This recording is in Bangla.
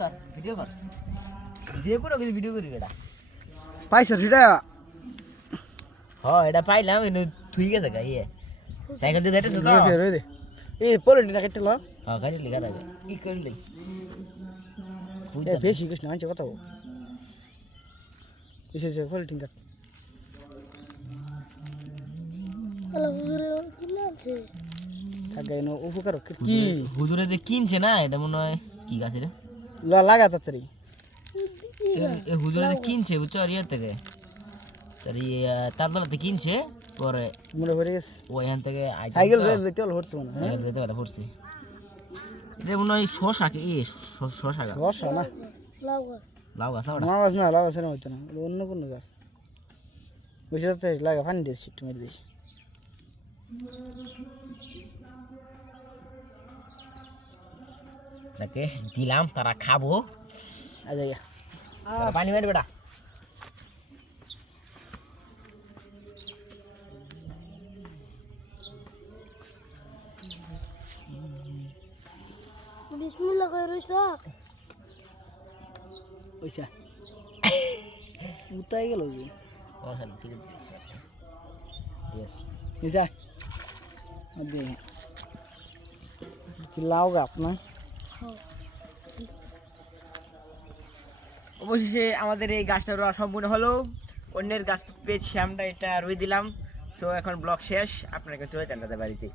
কর ভিডিও কর যে কোনো কিছু ভিডিও করি এটা পাইছো সেটা হ্যাঁ এটা পাইলাম এনে থুই গেছে গা ইয়ে সাইকেল দিয়ে যাইতেছ তো রয়ে দে এই পলিটিনা কেটে লো হ্যাঁ গাড়ি লিখা রাখে ই করলি এ বেশি কৃষ্ণ আনছে কথা এসে পলিটিন কাট আলা হুজুরে কিনে আছে থাকে নো উপকার কি হুজুরে যে কিনছে না এটা মনে হয় কি গাছ রে লাগা তাড়াতাড়ি এ হুজুরে যে কিনছে বুঝছো আর ইয়ে থেকে তার তার দলাতে কিনছে পরে মনে পড়ে গেছে ওইখান থেকে সাইকেল তেল হচ্ছে মনে হয় সাইকেল যেতে পারে পড়ছে এটা মনে হয় শশা কি শশা গাছ রস না লাউ গাছ লাউ গাছ না ওটা মাছ না লাগাছে না হচ্ছে না অন্য কোনো গাছ বুঝে তো লাগা পানি দিয়েছি একটু মেরে দিয়েছি তাকে দিলাম তারা খাবো আচ্ছা তারা পানি মারি বেটা বিসমিল্লাহ কই রইছ ওইসা উতাই গেল যে ও শালা ঠিক আছে ইয়েস ওইসা আদে কি লাউ গাছ না অবশেষে আমাদের এই গাছটা রোয়া সম্পূর্ণ হলো অন্যের গাছ পেয়েছি আমরা এটা রুই দিলাম সো এখন ব্লগ শেষ আপনাকে চলে যান তাদের বাড়িতে